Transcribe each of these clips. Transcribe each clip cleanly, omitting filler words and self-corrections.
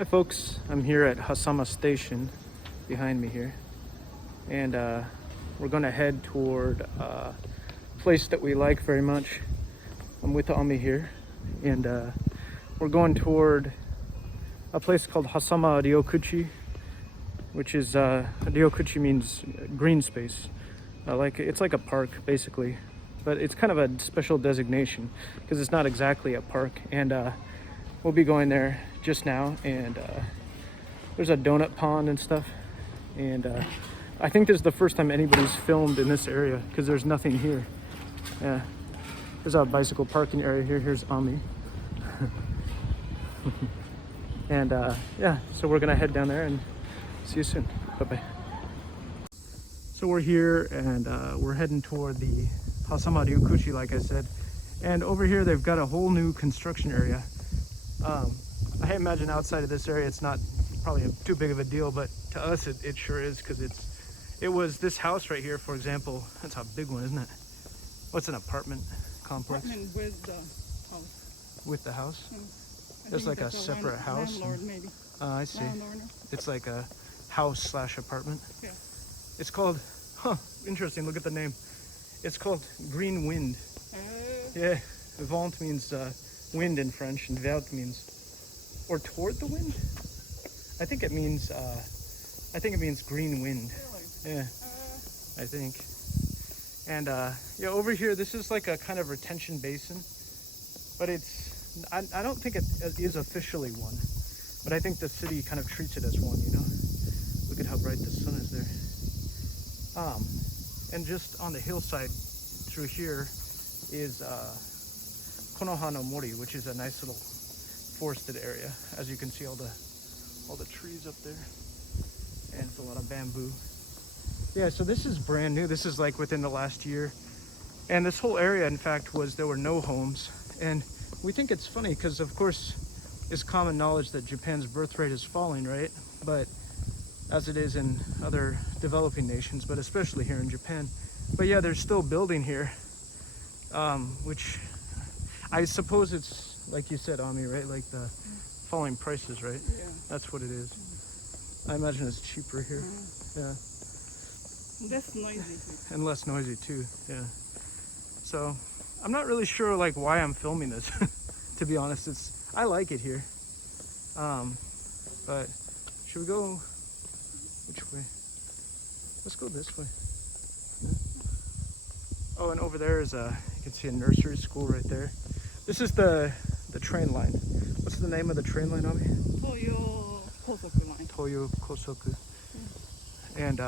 Hi folks, I'm here at Hasama Station behind me here, and we're gonna head toward a place that we like very much. I'm with Ami here, and we're going toward a place called Hasama Ryokuchi, which is Ryokuchi means green space. It's like a park basically, but it's kind of a special designation because it's not exactly a park, and we'll be going there just now, and there's a donut pond and stuff, and I think this is the first time anybody's filmed in this area because there's nothing here. Yeah, there's a bicycle parking area here. Here's Ami. And yeah, so we're gonna head down there and see you soon. Bye-bye. So we're here, and we're heading toward the Hasama Ryokuchi, like I said, and over here they've got a whole new construction area. I imagine outside of this area it's not probably too big of a deal, but to us it sure is, because it was this house right here, for example. That's a big one, isn't it? What's an apartment complex? Apartment with the house. With the house? There's like a separate house. Landlord, maybe. I see. Landowner. It's like a house slash apartment. Yeah. It's called, interesting, look at the name. It's called Green Wind. Yeah, vent means wind in French, and vert means, or toward the wind? I think it means green wind. Really? Yeah, I think. And yeah, over here, this is like a kind of retention basin, but I don't think it is officially one, but I think the city kind of treats it as one, you know? Look at how bright the sun is there. And just on the hillside through here is Konoha no Mori, which is a nice little forested area. As you can see, all the trees up there, and it's a lot of bamboo. Yeah, so this is brand new. This is like within the last year, and this whole area, in fact, there were no homes. And we think it's funny because, of course, it's common knowledge that Japan's birth rate is falling, right? But as it is in other developing nations, but especially here in Japan. But yeah, they're still building here, which I suppose it's like you said, Ami, right? Like the falling prices, right? Yeah. That's what it is. I imagine it's cheaper here. Yeah. Less noisy. And less noisy too. Yeah. So I'm not really sure like why I'm filming this. To be honest, I like it here. But should we go? Which way? Let's go this way. Yeah. Oh, and over there is you can see a nursery school right there. This is the train line. What's the name of the train line, Ami? Toyo Kosoku line. Toyo Kosoku. And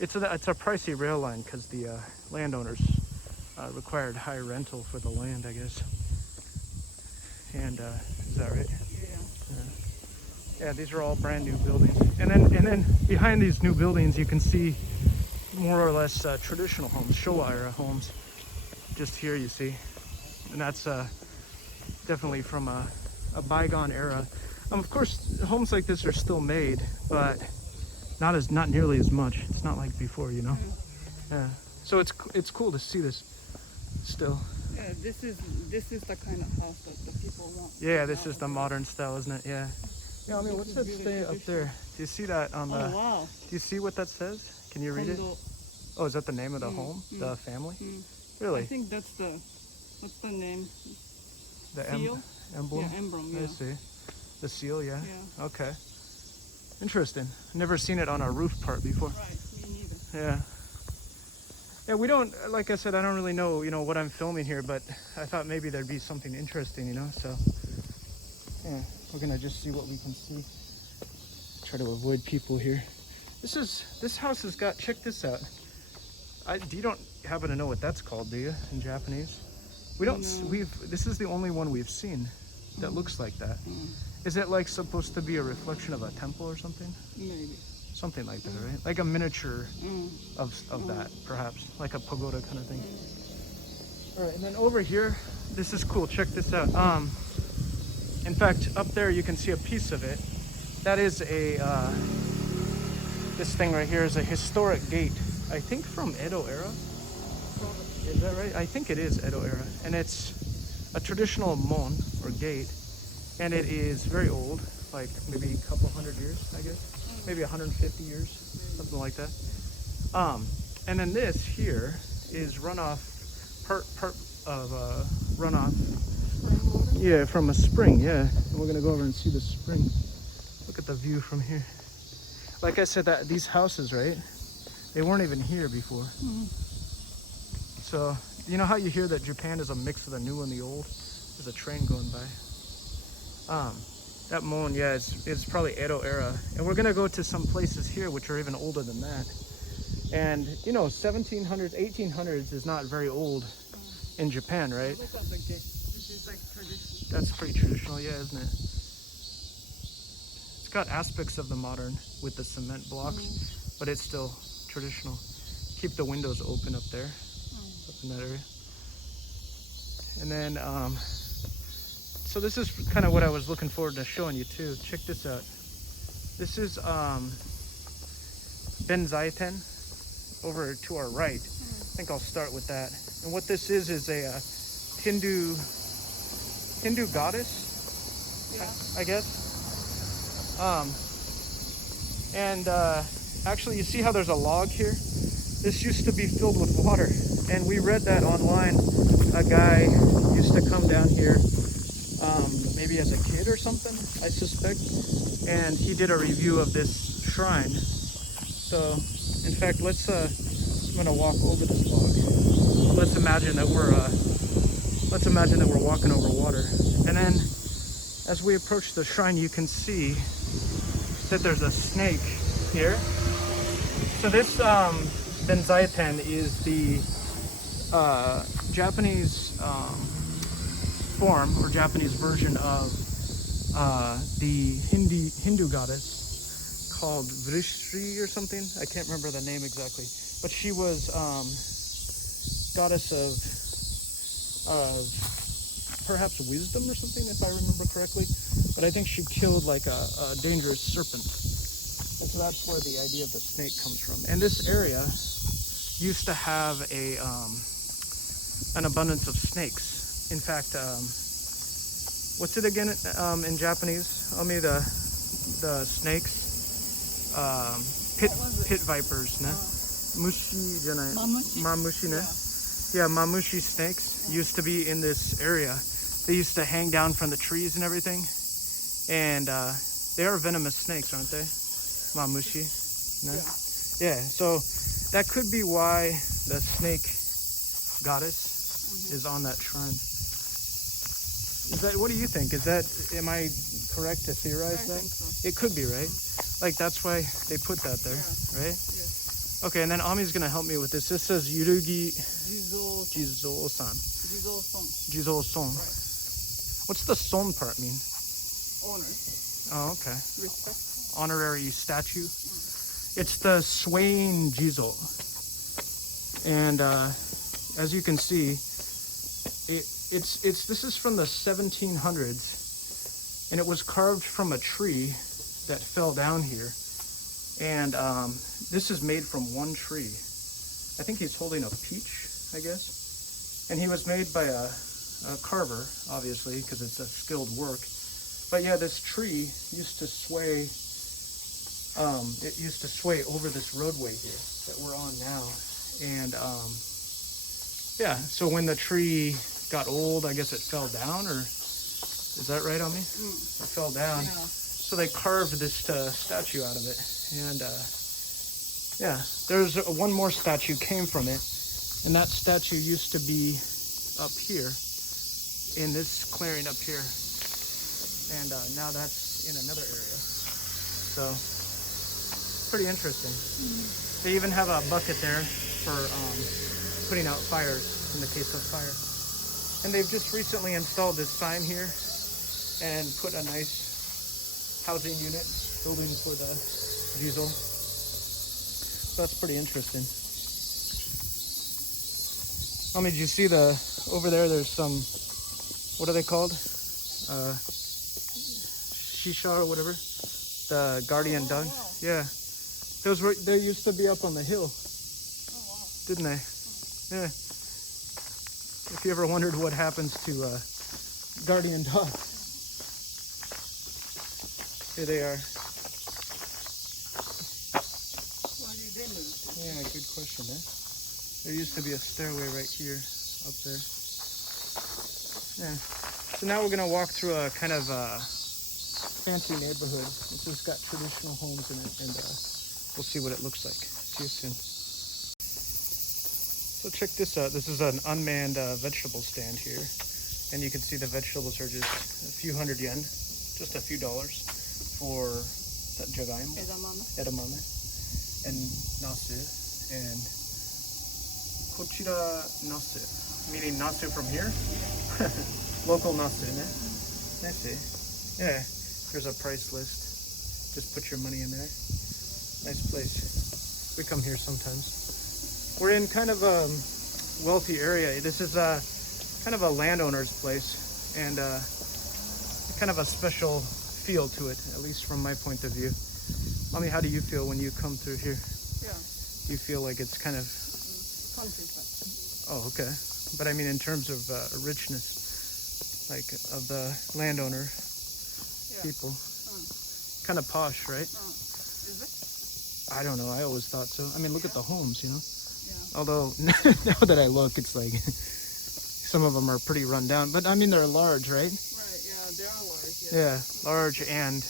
it's a pricey rail line because the landowners required high rental for the land, I guess. And is that right? Yeah, these are all brand new buildings, and then behind these new buildings you can see more or less traditional homes, Showa era homes. Just here you see, and that's definitely from a bygone era. Of course, homes like this are still made, but not nearly as much. It's not like before, you know. Yeah. So it's cool to see this still. Yeah, this is the kind of house that the people want. Yeah, this is the modern style, isn't it? Yeah. Yeah, I mean, what's that say up there? Do you see that on the? Oh wow! Do you see what that says? Can you read it? Oh, is that the name of the home? The family? Really? I think that's what's the name? The seal? Emblem? Yeah, emblem. Yeah. I see. The seal, yeah. Yeah. Okay. Interesting. Never seen it on a roof part before. Right. Me neither. Yeah. Yeah, we don't. Like I said, I don't really know, what I'm filming here, but I thought maybe there'd be something interesting, So, yeah. We're gonna just see what we can see. Try to avoid people here. This house has got, check this out. You don't happen to know what that's called, do you, in Japanese? We don't, No. This is the only one we've seen that looks like that. Is it like supposed to be a reflection of a temple or something? Maybe. Something like that, right? Like a miniature of that, perhaps. Like a pagoda kind of thing. All right, and then over here, this is cool, check this out. In fact, up there you can see a piece of it. That is this thing right here is a historic gate. I think from Edo era. Is that right? I think it is Edo era. And it's a traditional mon, or gate. And it is very old. like maybe a couple hundred years, I guess, maybe 150 years, something like that. And then this here is runoff, part of runoff. Yeah, from a spring. Yeah, and we're gonna go over and see the spring. Look at the view from here. Like I said, that these houses, right? They weren't even here before. So you know how you hear that Japan is a mix of the new and the old? There's a train going by. That Mon, yeah, it's probably Edo era. And we're gonna go to some places here which are even older than that. And you know, 1700s, 1800s is not very old in Japan, right? Look at the gate. This is like traditional. That's pretty traditional, yeah, isn't it? It's got aspects of the modern with the cement blocks, but it's still traditional. Keep the windows open up there, up in that area. And then, so this is kind of what I was looking forward to showing you too. Check this out. This is Benzaiten over to our right. I think I'll start with that. And what this is a Hindu goddess, I guess. Actually, you see how there's a log here? This used to be filled with water, and we read that online. A guy used to come down here, maybe as a kid or something, I suspect, and he did a review of this shrine. So, in fact, I'm gonna walk over this log. Let's imagine that we're walking over water, and then as we approach the shrine, you can see that there's a snake here. So this Benzaiten is the Japanese form or Japanese version of the Hindu goddess called Vrishri or something. I can't remember the name exactly, but she was goddess of perhaps wisdom or something, if I remember correctly. But I think she killed like a dangerous serpent. And so that's where the idea of the snake comes from. And this area used to have an abundance of snakes. In fact, what's it again in Japanese? Only the snakes, pit vipers, ne? Mushi janai, mamushi, ne? Yeah, mamushi snakes used to be in this area. They used to hang down from the trees and everything, and they are venomous snakes, aren't they? Mamushi, ne? Yeah. So that could be why the snake goddess is on that shrine. Is that? What do you think? Am I correct to theorize that? I think so. It could be, right? Like that's why they put that there, right? Yes. Okay, and then Ami's gonna help me with this. This says Yurugi Jizo-san. Jizo-san. Jizo-son. Jizo-son. Right. What's the son part mean? Honor. Oh, okay. Respect. Honorary statue. It's the swaying Jizo. And as you can see, this is from the 1700s, and it was carved from a tree that fell down here. And this is made from one tree. I think he's holding a peach, I guess. And he was made by a carver, obviously, because it's a skilled work. But yeah, this tree used to sway. It used to sway over this roadway here that we're on now. And yeah, so when the tree got old, I guess it fell down, or is that right on me? It fell down. Yeah. So they carved this statue out of it. And yeah, there's one more statue came from it. And that statue used to be up here in this clearing up here. And now that's in another area. So pretty interesting. They even have a bucket there for putting out fires in the case of fire. And they've just recently installed this sign here and put a nice housing unit building for the Jizo. So that's pretty interesting. Did you see over there, there's some, what are they called? Shisha or whatever? The guardian dog. Wow. Yeah. They used to be up on the hill. Oh, wow. Didn't they? Yeah. If you ever wondered what happens to guardian dogs. Here they are. Why did they move? Yeah, good question, eh? There used to be a stairway right here, up there. Yeah. So now we're gonna walk through a kind of fancy neighborhood. It's just got traditional homes in it, and we'll see what it looks like. See you soon. So check this out. This is an unmanned vegetable stand here. And you can see the vegetables are just a few hundred yen, just a few dollars for jagaimo, edamame, and nasu, and kochira nasu, meaning nasu from here. Local nasu, ne? Nice. Yeah, there's a price list. Just put your money in there. Nice place. We come here sometimes. We're in kind of a wealthy area. This is kind of a landowner's place, and kind of a special feel to it, at least from my point of view. Mommy, how do you feel when you come through here? Yeah. Do you feel like it's kind of... Countryside. Oh, okay. But I mean in terms of richness, like of the landowner people. Kind of posh, right? Is it? I don't know. I always thought so. I mean, look at the homes, you know? Yeah. Although, now that I look, it's like... Some of them are pretty run down, but I mean they're large, right? Right, yeah, they are large. Yeah, large and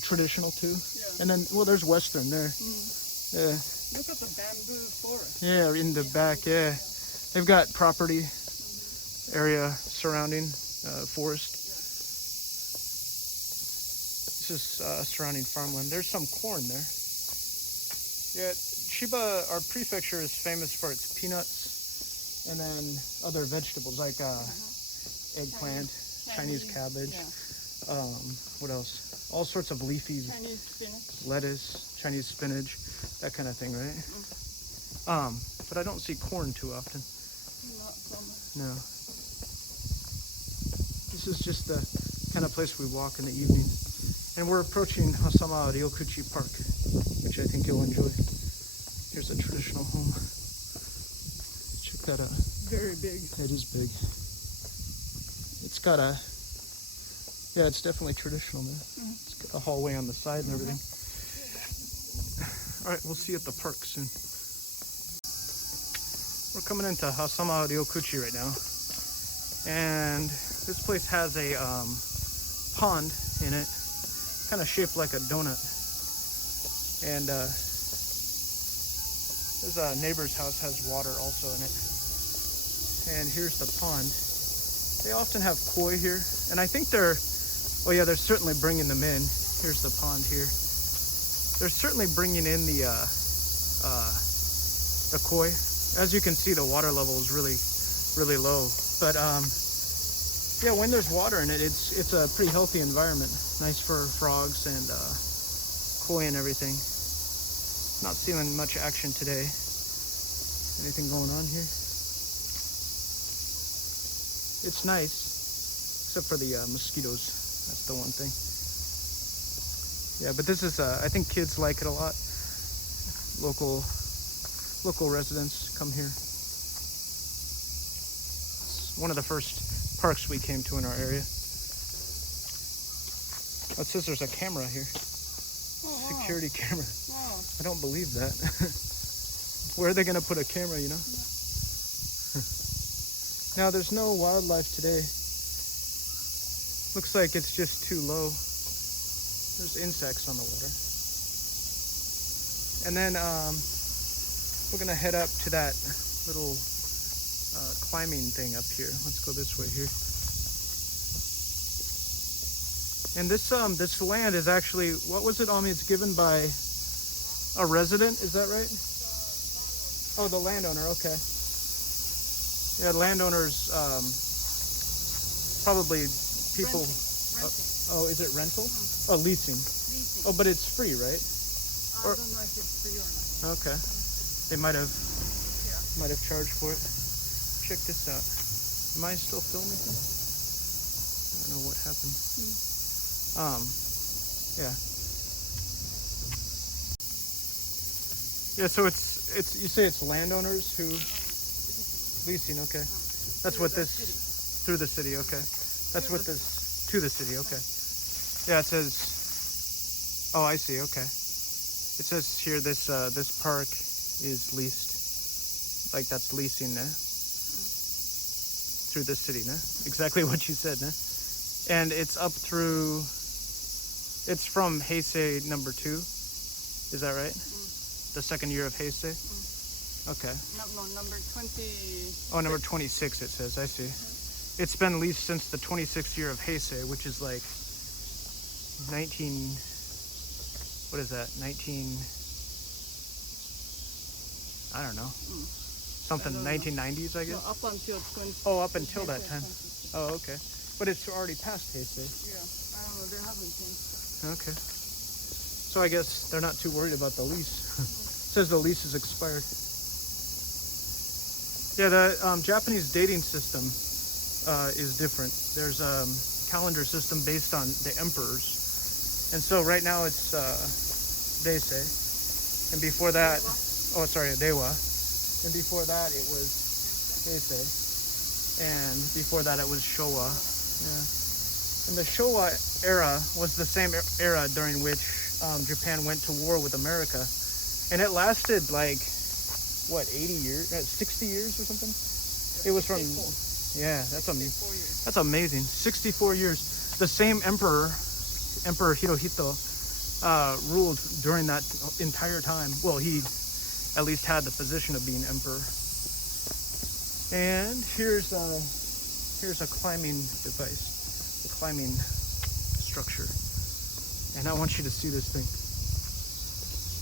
traditional too. Yeah. And then, well, there's Western there. Yeah. Look at the bamboo forest. Yeah, in the back, yeah. They've got property area surrounding forest. This is surrounding farmland. There's some corn there. Yeah, Chiba, our prefecture, is famous for its peanuts. And then other vegetables like eggplant, Chinese cabbage, what else? All sorts of leafy Chinese spinach. lettuce, Chinese spinach, that kind of thing, right? But I don't see corn too often. Not so much. No. This is just the kind of place we walk in the evening. And we're approaching Hasama Ryokuchi Park, which I think you'll enjoy. Here's a traditional home. That very big. It is big. It's got a, yeah, it's definitely traditional there. It's got a hallway on the side and everything. All right, we'll see you at the park soon. We're coming into Hasama Ryokuchi right now, and this place has a pond in it, kind of shaped like a donut. And there's a neighbor's house has water also in it. And here's the pond. They often have koi here, and I think they're, oh yeah, they're certainly bringing them in. Here's the pond here. They're certainly bringing in the koi. As you can see, the water level is really low. But yeah, when there's water in it, it's a pretty healthy environment. Nice for frogs and koi and everything. Not seeing much action today. Anything going on here? It's nice, except for the mosquitoes. That's the one thing. Yeah, but this is, I think kids like it a lot. Local residents come here. It's one of the first parks we came to in our area. Oh, it says there's a camera here. Oh, wow. Security camera. Wow. I don't believe that. Where are they going to put a camera, you know? Now, there's no wildlife today. Looks like it's just too low. There's insects on the water. And then we're going to head up to that little climbing thing up here. Let's go this way here. And this land is actually, what was it, Ami? It's given by a resident, is that right? Oh, the landowner, okay. Yeah, landowners, probably people. Renting. Oh, is it rental? Oh, leasing. Oh, but it's free, right? I don't know if it's free or not. Okay. They might have charged for it. Check this out. Am I still filming this? I don't know what happened. Yeah. Yeah, so it's you say it's landowners who leasing, okay. That's what this through the city, okay. That's what this to the city, okay. Yeah, it says Oh, I see. Okay. It says here this park is leased. Like that's leasing, ne? Through this city, ne? Exactly what you said, ne? And it's up through. It's from Heisei number 2. Is that right? The second year of Heisei. Okay. No, number 20. Oh, number 26. It says. I see. It's been leased since the 26th year of Heisei, which is like 19. What is that? 19. I don't know. Something I don't know. 1990s, I No, guess. up until 20. Oh, up until that Heisei time. 26. Oh, okay. But it's already past Heisei. Yeah, I don't know. They haven't changed. Okay. So I guess they're not too worried about the lease. It says the lease is expired. Yeah, the Japanese dating system is different. There's a calendar system based on the emperors. And so right now it's Deisei. And before that, oh, sorry, Dewa. And before that it was Heisei. And before that it was Showa. Yeah. And the Showa era was the same era during which Japan went to war with America. And it lasted like, what, 80 years? 60 years or something? It was from, yeah, that's amazing. 64 years. The same Emperor Hirohito, ruled during that entire time. Well, he at least had the position of being emperor. And here's a climbing device, a climbing structure. And I want you to see this thing.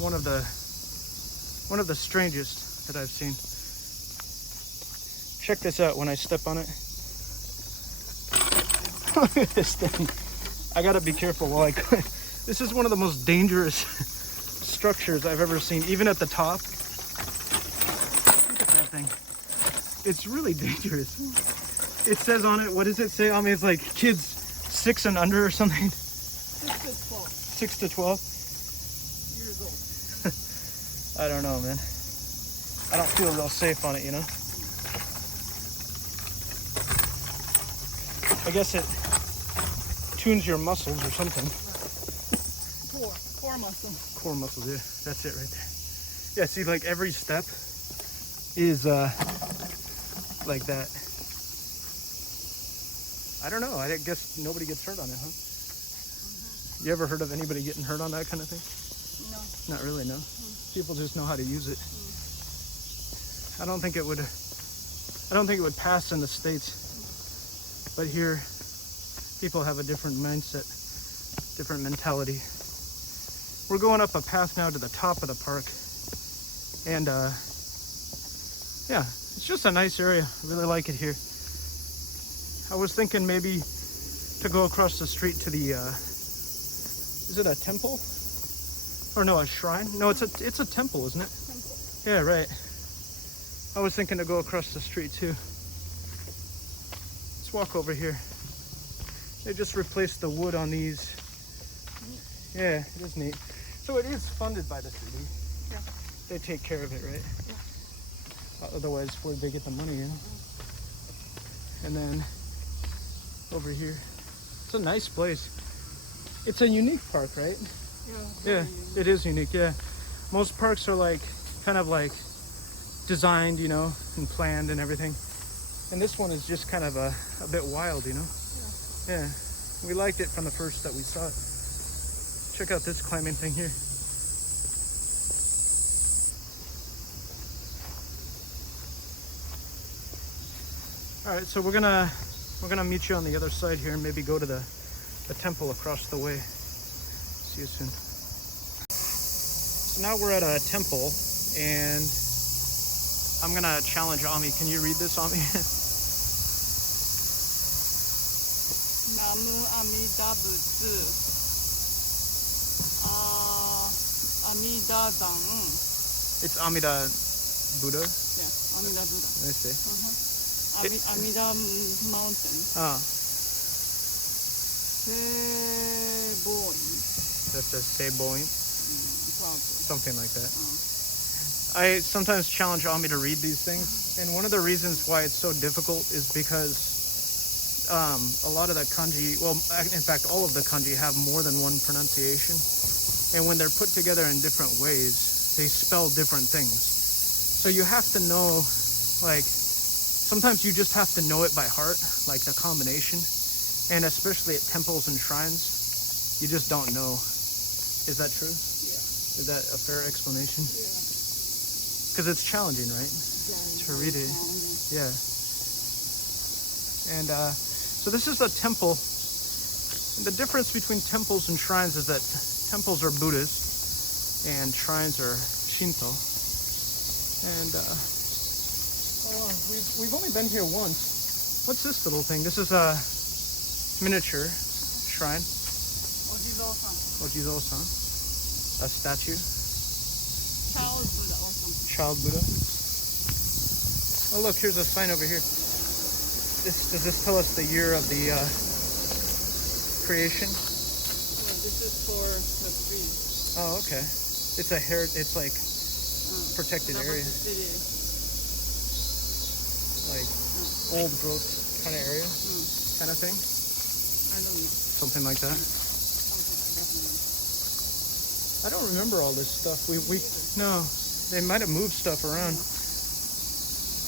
One of the strangest that I've seen. Check this out when I step on it. Look at this thing. I gotta be careful while I climb. This is one of the most dangerous structures I've ever seen, even at the top. Look at that thing. It's really dangerous. It says on it, what does it say? I mean, it's like kids 6 and under or something. 6 to 12 Years old. I don't know, man. I don't feel real safe on it, you know? I guess it tunes your muscles or something. Core muscle. Core muscles, yeah. That's it right there. Yeah, see, like every step is like that. I don't know. I guess nobody gets hurt on it, huh? You ever heard of anybody getting hurt on that kind of thing? No. Not really, no. People just know how to use it. I don't think it would pass in the States. But here, people have a different mindset, different mentality. We're going up a path now to the top of the park. And yeah, it's just a nice area. I really like it here. I was thinking maybe to go across the street to the, is it a temple? Or no, a shrine? No, it's a temple, isn't it? Temple. Yeah, right. I was thinking to go across the street too. Let's walk over here. They just replaced the wood on these. Yeah, it is neat. So it is funded by the city. Yeah. They take care of it, right? Yeah. Otherwise, where'd they get the money in? And then over here, it's a nice place. It's a unique park, right? Yeah, it is unique. Yeah, most parks are like kind of like designed, you know, and planned and everything. And this one is just kind of a bit wild, you know. Yeah, we liked it from the first that we saw it. Check out this climbing thing here. All right, so we're gonna meet you on the other side here and maybe go to the temple across the way. See you soon. So now we're at a temple, and I'm gonna challenge Ami. Can you read this, Ami? Namu Amida Butsu. Amida Dan. It's Amida Buddha. Yeah, Amida Buddha. I see. Amida Mountain. Ah, Seboin. that says Seiboin, Probably. something like that. I sometimes challenge Ami to read these things, and one of the reasons why it's so difficult is because a lot of the kanji, well, in fact, all of the kanji have more than one pronunciation. and when they're put together in different ways, they spell different things. So you have to know, like, sometimes you just have to know it by heart, like the combination. And especially at temples and shrines, you just don't know. Is that true? Yeah. Is that a fair explanation? Yeah. Because it's challenging, right? To read it. Yeah. And so this is a temple. And the difference between temples and shrines is that temples are Buddhist and shrines are Shinto. And we've only been here once. What's this little thing? This is a miniature shrine. Ojizo-san. A statue. Child Buddha or something. Child Buddha. Oh look, here's a sign over here. Does this tell us the year of the creation? Yeah, this is for the tree. Oh, okay. It's like protected area. City. Like old growth kind of area, kind of thing. I don't know. Something like that. I don't remember all this stuff. No, they might have moved stuff around.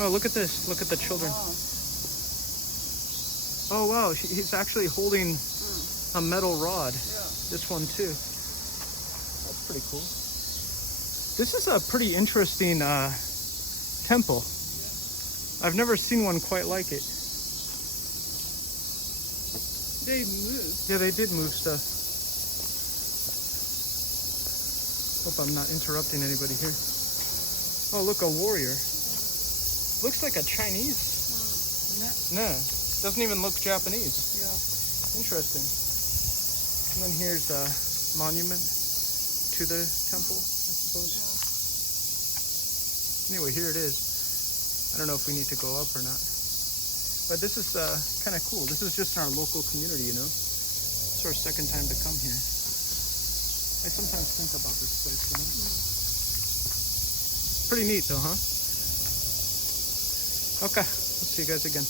Oh, look at this. Look at the children. Wow. Oh wow, he's actually holding a metal rod. Yeah. This one too. That's pretty cool. This is a pretty interesting temple. I've never seen one quite like it. They moved. Yeah, they did move stuff. Hope I'm not interrupting anybody here. Oh, look, a warrior. Looks like a Chinese. No, doesn't even look Japanese. Yeah. Interesting. And then here's a monument to the temple, I suppose. Yeah. Anyway, here it is. I don't know if we need to go up or not. But this is kind of cool. This is just in our local community, you know. It's our second time to come here. I sometimes think about this place, you know. Pretty neat though, huh? Okay, let's see you guys again.